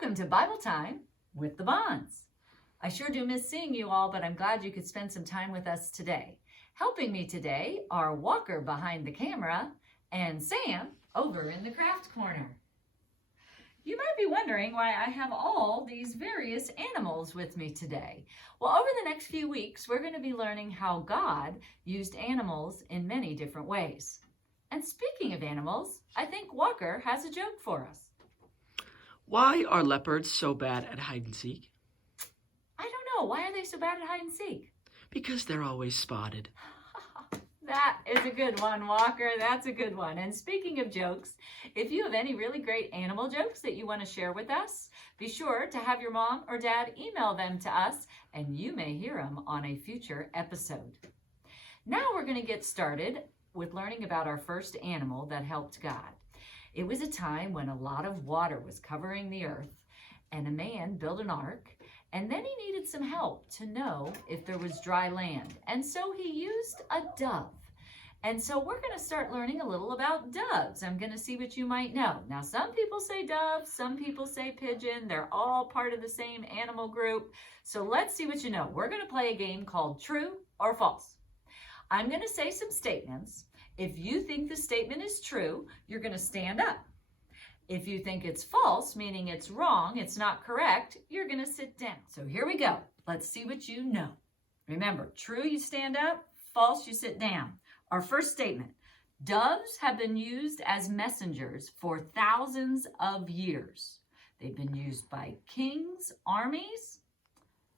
Welcome to Bible Time with the Bonds. I sure do miss seeing you all, but I'm glad you could spend some time with us today. Helping me today are Walker behind the camera and Sam over in the craft corner. You might be wondering why I have all these various animals with me today. Well, over the next few weeks, we're going to be learning how God used animals in many different ways. And speaking of animals, I think Walker has a joke for us. Why are leopards so bad at hide and seek? I don't know. Why are they so bad at hide and seek? Because they're always spotted. That is a good one, Walker. That's a good one. And speaking of jokes, if you have any really great animal jokes that you want to share with us, be sure to have your mom or dad email them to us, and you may hear them on a future episode. Now we're going to get started with learning about our first animal that helped God. It was a time when a lot of water was covering the earth, and a man built an ark, and then he needed some help to know if there was dry land. And so he used a dove. And so we're going to start learning a little about doves. I'm going to see what you might know. Now, some people say dove, some people say pigeon. They're all part of the same animal group. So let's see what you know. We're going to play a game called True or False. I'm going to say some statements. If you think the statement is true, you're going to stand up. If you think it's false, meaning it's wrong, it's not correct, you're going to sit down. So here we go. Let's see what you know. Remember, true, you stand up. False, you sit down. Our first statement, doves have been used as messengers for thousands of years. They've been used by kings, armies,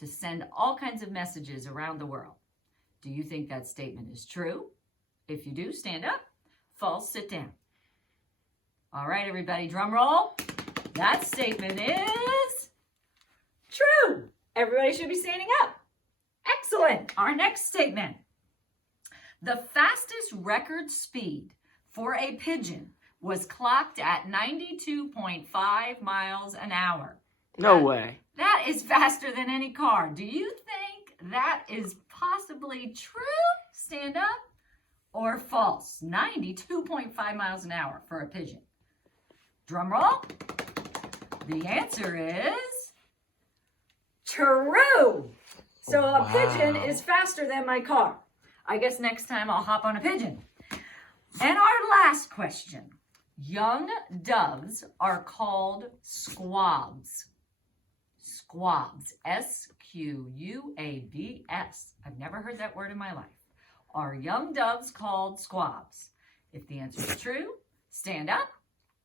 to send all kinds of messages around the world. Do you think that statement is true? If you do, stand up. False, sit down. All right, everybody, drum roll. That statement is true. Everybody should be standing up. Excellent. Our next statement. The fastest record speed for a pigeon was clocked at 92.5 miles an hour. No way. That is faster than any car. Do you think that is possibly true? Stand up. Or false? 92.5 miles an hour for a pigeon. Drum roll. The answer is true. So a pigeon is faster than my car. I guess next time I'll hop on a pigeon. And our last question. Young doves are called squabs. Squabs. S-Q-U-A-B-S. I've never heard that word in my life. Are young doves called squabs? If the answer is true, stand up.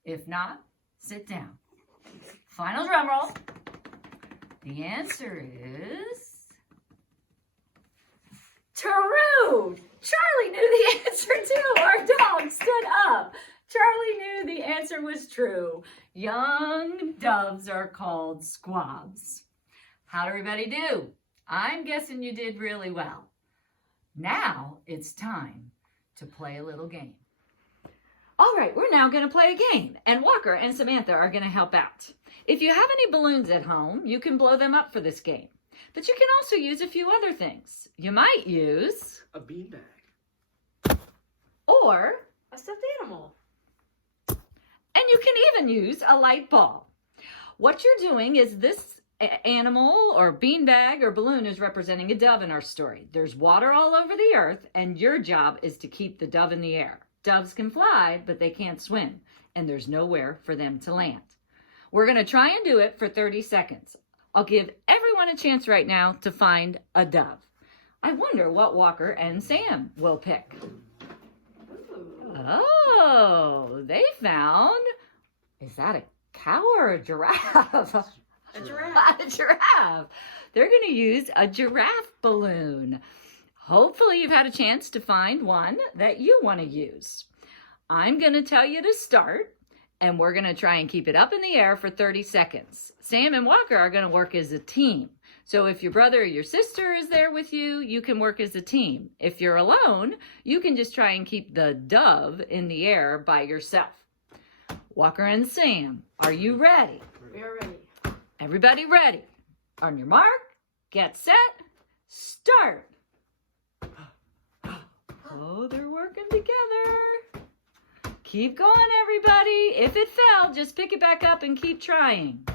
If not, sit down. Final drum roll. The answer is true. Charlie knew the answer too. Our dog stood up. Charlie knew the answer was true. Young doves are called squabs. How'd everybody do? I'm guessing you did really well. Now it's time to play a little game. All right, we're now going to play a game, and Walker and Samantha are going to help out. If you have any balloons at home, you can blow them up for this game. But you can also use a few other things. You might use A beanbag. or A stuffed animal. and you can even use a light bulb. What you're doing is this animal or beanbag or balloon is representing a dove in our story. There's water all over the earth, and your job is to keep the dove in the air. Doves can fly, but they can't swim, and there's nowhere for them to land. We're going to try and do it for 30 seconds. I'll give everyone a chance right now to find a dove. I wonder what Walker and Sam will pick. Oh, they found, is that a cow or a giraffe? A giraffe. A giraffe. They're going to use a giraffe balloon. Hopefully you've had a chance to find one that you want to use. I'm going to tell you to start, and we're going to try and keep it up in the air for 30 seconds. Sam and Walker are going to work as a team. So if your brother or your sister is there with you, you can work as a team. If you're alone, you can just try and keep the dove in the air by yourself. Walker and Sam, are you ready? We are ready. Everybody ready? On your mark, get set, start. Oh, they're working together. Keep going, everybody. If it fell, just pick it back up and keep trying.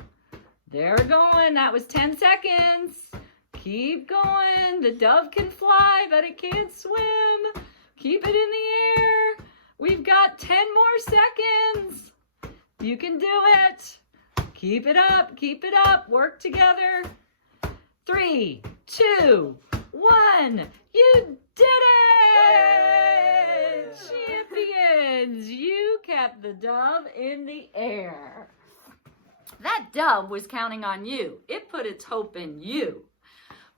They're going. That was 10 seconds. Keep going. The dove can fly, but it can't swim. Keep it in the air. We've got 10 more seconds. You can do it. Keep it up. Keep it up. Work together. 3, 2, 1. You did it! Champions! You kept the dove in the air. That dove was counting on you. It put its hope in you.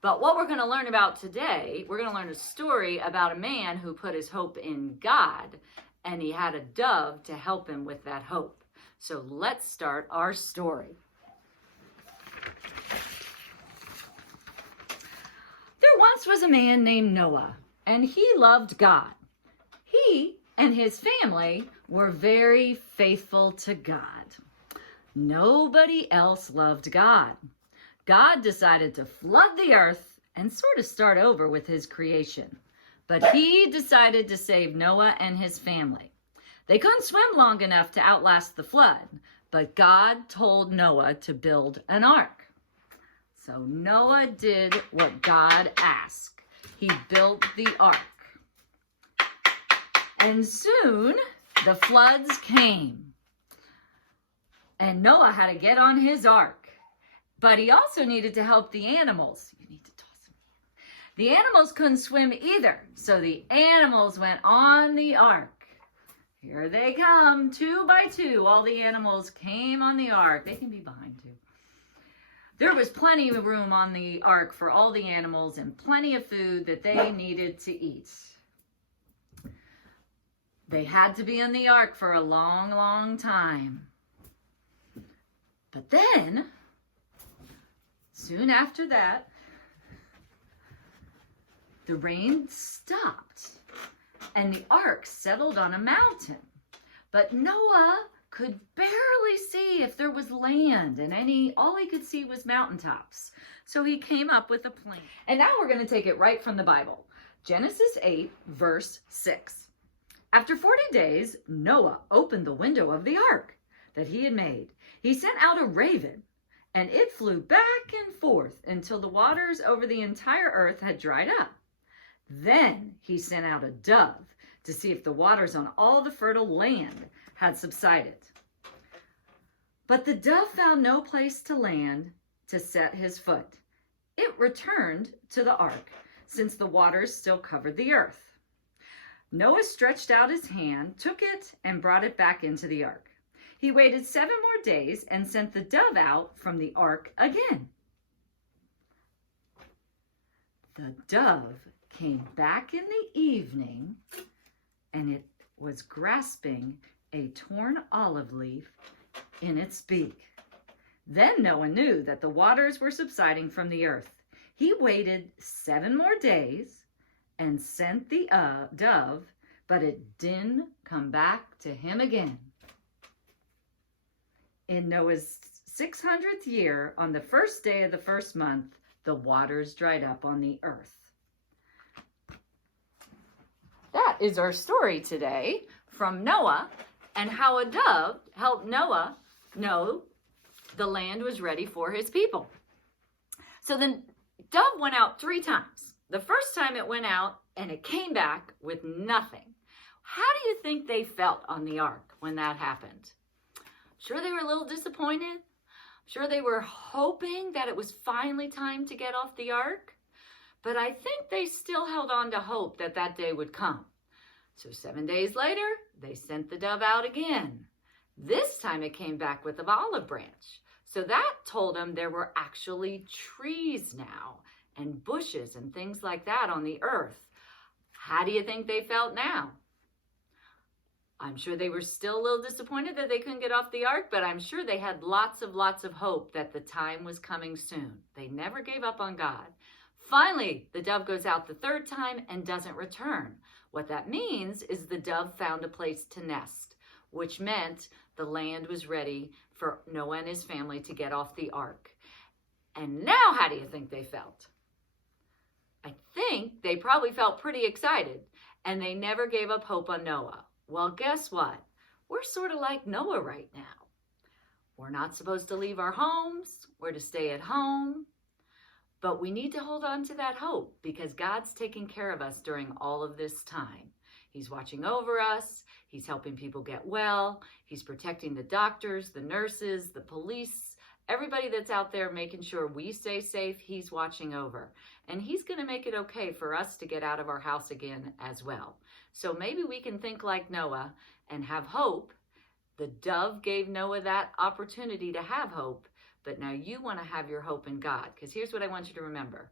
But what we're going to learn about today, we're going to learn a story about a man who put his hope in God, and he had a dove to help him with that hope. So let's start our story. There once was a man named Noah, and he loved God. He and his family were very faithful to God. Nobody else loved God. God decided to flood the earth and sort of start over with his creation. But he decided to save Noah and his family. They couldn't swim long enough to outlast the flood, but God told Noah to build an ark. So Noah did what God asked. He built the ark. And soon the floods came. And Noah had to get on his ark. But he also needed to help the animals. You need to toss them. The animals couldn't swim either. So the animals went on the ark. Here they come, 2 by 2. All the animals came on the ark. They can be behind too. There was plenty of room on the ark for all the animals and plenty of food that they needed to eat. They had to be on the ark for a long, long time. But then, soon after that, the rain stopped and the ark settled on a mountain. But Noah could barely see if there was land, and all he could see was mountaintops. So he came up with a plan. And now we're going to take it right from the Bible. Genesis 8, verse 6. After 40 days, Noah opened the window of the ark that he had made. He sent out a raven, and it flew back and forth until the waters over the entire earth had dried up. Then he sent out a dove to see if the waters on all the fertile land had subsided. But the dove found no place to land to set his foot. It returned to the ark, since the waters still covered the earth. Noah stretched out his hand, took it, and brought it back into the ark. He waited 7 more days and sent the dove out from the ark again. The dove came back in the evening, and it was grasping a torn olive leaf in its beak. Then Noah knew that the waters were subsiding from the earth. He waited 7 more days and sent the dove, but it didn't come back to him again. In Noah's 600th year, on the first day of the first month, the waters dried up on the earth. That is our story today from Noah and how a dove helped Noah know the land was ready for his people. So the dove went out 3 times. The first time it went out and it came back with nothing. How do you think they felt on the ark when that happened? Sure, they were a little disappointed. Sure, they were hoping that it was finally time to get off the ark. But I think they still held on to hope that that day would come. So 7 days later, they sent the dove out again. This time it came back with an olive branch. So that told them there were actually trees now and bushes and things like that on the earth. How do you think they felt now? I'm sure they were still a little disappointed that they couldn't get off the ark, but I'm sure they had lots of hope that the time was coming soon. They never gave up on God. Finally, the dove goes out the 3rd time and doesn't return. What that means is the dove found a place to nest, which meant the land was ready for Noah and his family to get off the ark. And now, how do you think they felt? I think they probably felt pretty excited, and they never gave up hope on Noah. Well, guess what? We're sort of like Noah right now. We're not supposed to leave our homes. We're to stay at home. But we need to hold on to that hope because God's taking care of us during all of this time. He's watching over us. He's helping people get well. He's protecting the doctors, the nurses, the police, everybody that's out there making sure we stay safe. He's watching over. And he's going to make it okay for us to get out of our house again as well. So maybe we can think like Noah and have hope. The dove gave Noah that opportunity to have hope, but now you want to have your hope in God. Because here's what I want you to remember.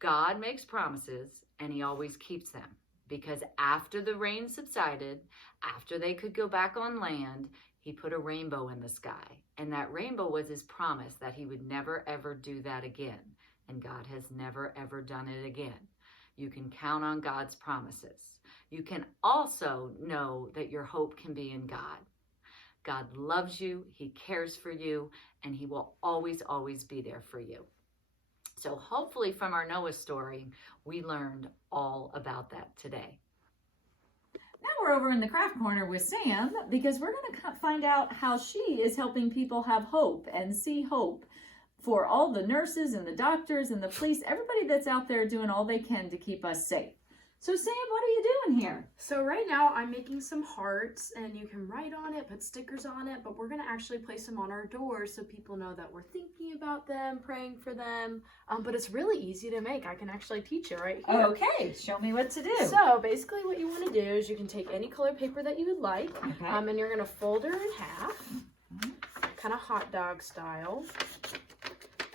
God makes promises and he always keeps them. Because after the rain subsided, after they could go back on land, he put a rainbow in the sky. And that rainbow was his promise that he would never, ever do that again. And God has never, ever done it again. You can count on God's promises. You can also know that your hope can be in God. God loves you, he cares for you, and he will always, always be there for you. So hopefully from our Noah story, we learned all about that today. Now we're over in the craft corner with Sam because we're going to find out how she is helping people have hope and see hope for all the nurses and the doctors and the police, everybody that's out there doing all they can to keep us safe. So Sam, what are you doing here? So right now I'm making some hearts, and you can write on it, put stickers on it, but we're going to actually place them on our doors so people know that we're thinking about them, praying for them. But it's really easy to make. I can actually teach you right here. Okay, show me what to do. So basically what you want to do is you can take any color paper that you would like, Okay. and you're going to fold her in half, kind of hot dog style.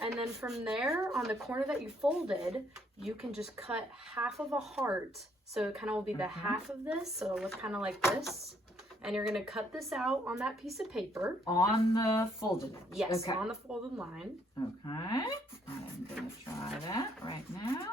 And then from there, on the corner that you folded, you can just cut half of a heart. So it kind of will be the half of this. So it looks kind of like this. And you're going to cut this out on that piece of paper. On the folded. Yes, Okay. on the folded line. Okay. I'm going to try that right now.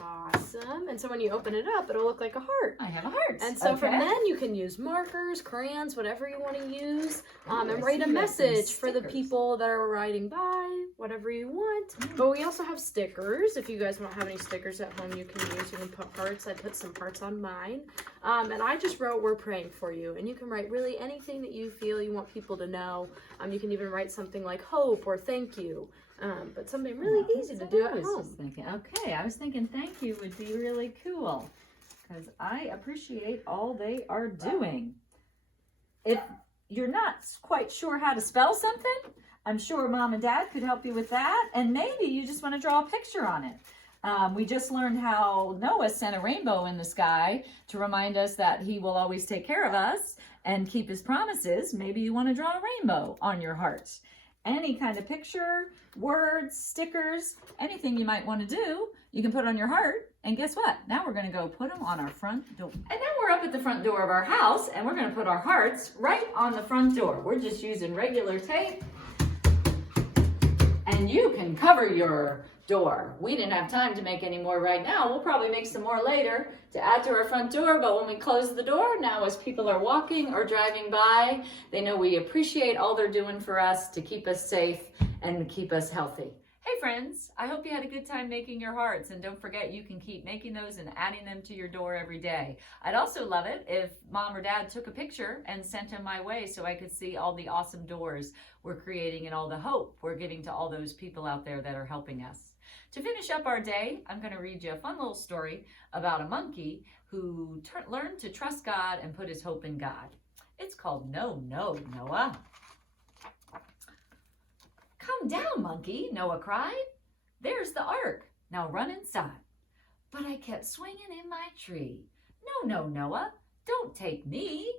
Awesome. And so when you open it up, it'll look like a heart. I have a heart. And so from Okay. then you can use markers, crayons, whatever you want to use, and I write a see you have some message for the stickers. people that are riding by, whatever you want. But we also have stickers. If you guys don't have any stickers at home, you can use. You can put hearts. I put some hearts on mine. And I just wrote, "We're praying for you." And you can write really anything that you feel you want people to know. You can even write something like hope or thank you. But something really easy to do at home. Okay, I was thinking thank you would be really cool because I appreciate all they are doing. If you're not quite sure how to spell something, I'm sure Mom and Dad could help you with that. And maybe you just want to draw a picture on it. We just learned how Noah sent a rainbow in the sky to remind us that he will always take care of us and keep his promises. Maybe you want to draw a rainbow on your heart. Any kind of picture, words, stickers, anything you might want to do, you can put on your heart. And guess what? Now we're going to go put them on our front door. And now we're up at the front door of our house, and we're going to put our hearts right on the front door. We're just using regular tape. And you can cover your door. We didn't have time to make any more right now. We'll probably make some more later to add to our front door, but when we close the door, now as people are walking or driving by, they know we appreciate all they're doing for us to keep us safe and keep us healthy. Hey friends, I hope you had a good time making your hearts, and don't forget you can keep making those and adding them to your door every day. I'd also love it if Mom or Dad took a picture and sent them my way so I could see all the awesome doors we're creating and all the hope we're giving to all those people out there that are helping us. To finish up our day, I'm going to read you a fun little story about a monkey who learned to trust God and put his hope in God. It's called No, No, Noah. Come down, monkey, Noah cried. There's the ark. Now run inside. But I kept swinging in my tree. No, no, Noah, don't take me.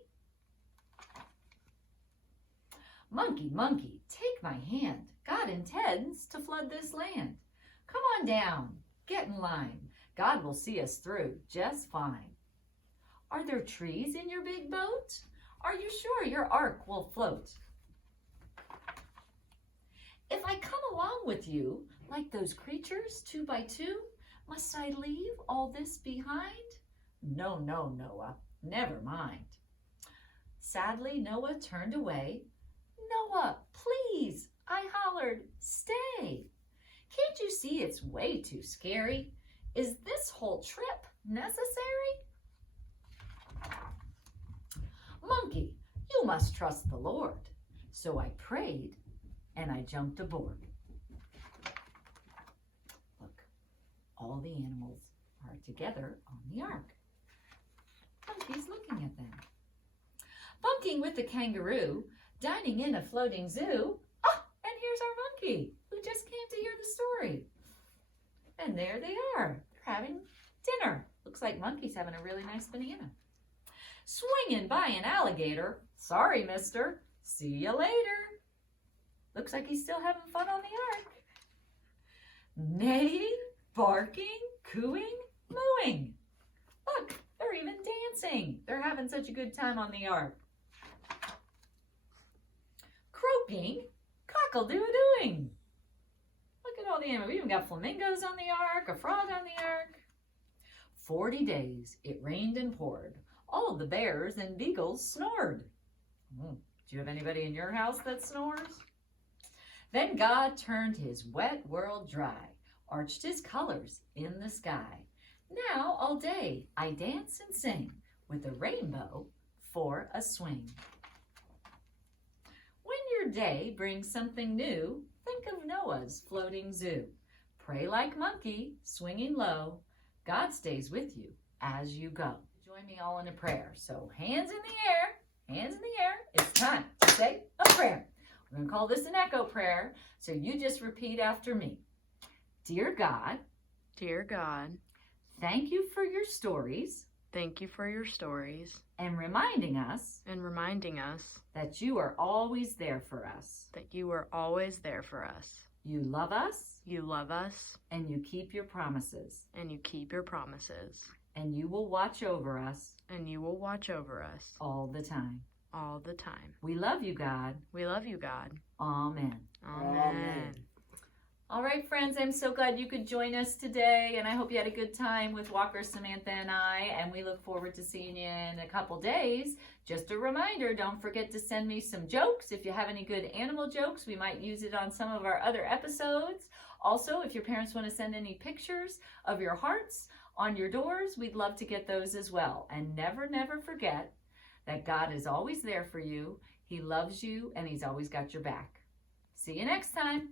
Monkey, monkey, take my hand. God intends to flood this land. Come on down, get in line. God will see us through just fine. Are there trees in your big boat? Are you sure your ark will float? If I come along with you, like those creatures 2 by 2, must I leave all this behind? No, no, Noah, never mind. Sadly, Noah turned away. Noah, please, I hollered, stay. Can't you see it's way too scary? Is this whole trip necessary? Monkey, you must trust the Lord. So I prayed and I jumped aboard. Look, all the animals are together on the ark. Monkey's looking at them. Bunking with the kangaroo, dining in a floating zoo. Ah, and here's our monkey who just came to hear the story. And there they are. They're having dinner. Looks like Monkey's having a really nice banana. Swinging by an alligator. Sorry, mister. See you later. Looks like he's still having fun on the ark. Neighing, barking, cooing, mooing. Look, they're even dancing. They're having such a good time on the ark. Croaking, cockle-doo-dooing. Look at all the animals. We even got flamingos on the ark, a frog on the ark. 40 days it rained and poured. All of the bears and beagles snored. Do you have anybody in your house that snores? Then God turned his wet world dry, arched his colors in the sky. Now all day I dance and sing with a rainbow for a swing. When your day brings something new, think of Noah's floating zoo. Pray like monkey, swinging low. God stays with you as you go. Join me all in a prayer. So hands in the air, hands in the air. It's time to say a prayer. We're going to call this an echo prayer. So you just repeat after me. Dear God, thank you for your stories. Thank you for your stories And reminding us and reminding us that you are always there for us. that you are always there for us. You love us You love us and you keep your promises. and you keep your promises. And you will watch over us And you will watch over us all the time. all the time. We love you, God. We love you, God. Amen. Amen. All right, friends, I'm so glad you could join us today, and I hope you had a good time with Walker, Samantha, and I, and we look forward to seeing you in a couple days. Just a reminder, don't forget to send me some jokes. If you have any good animal jokes, we might use it on some of our other episodes. Also, if your parents want to send any pictures of your hearts on your doors, we'd love to get those as well. And never, never forget that God is always there for you. He loves you, and he's always got your back. See you next time.